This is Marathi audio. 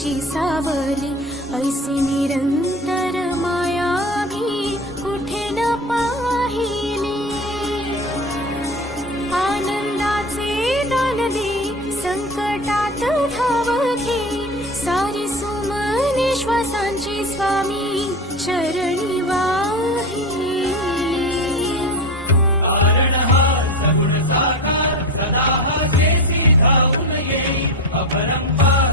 तुझी सावली, ऐसी निरंतर माया मी कुठे न पाहिली. आनंदाचे दान दे, संकटात धाव घे, सारी सुमने श्वासांची स्वामी चरणी वाहिली. साकार सदा जेसी धावून येई, अपरंपार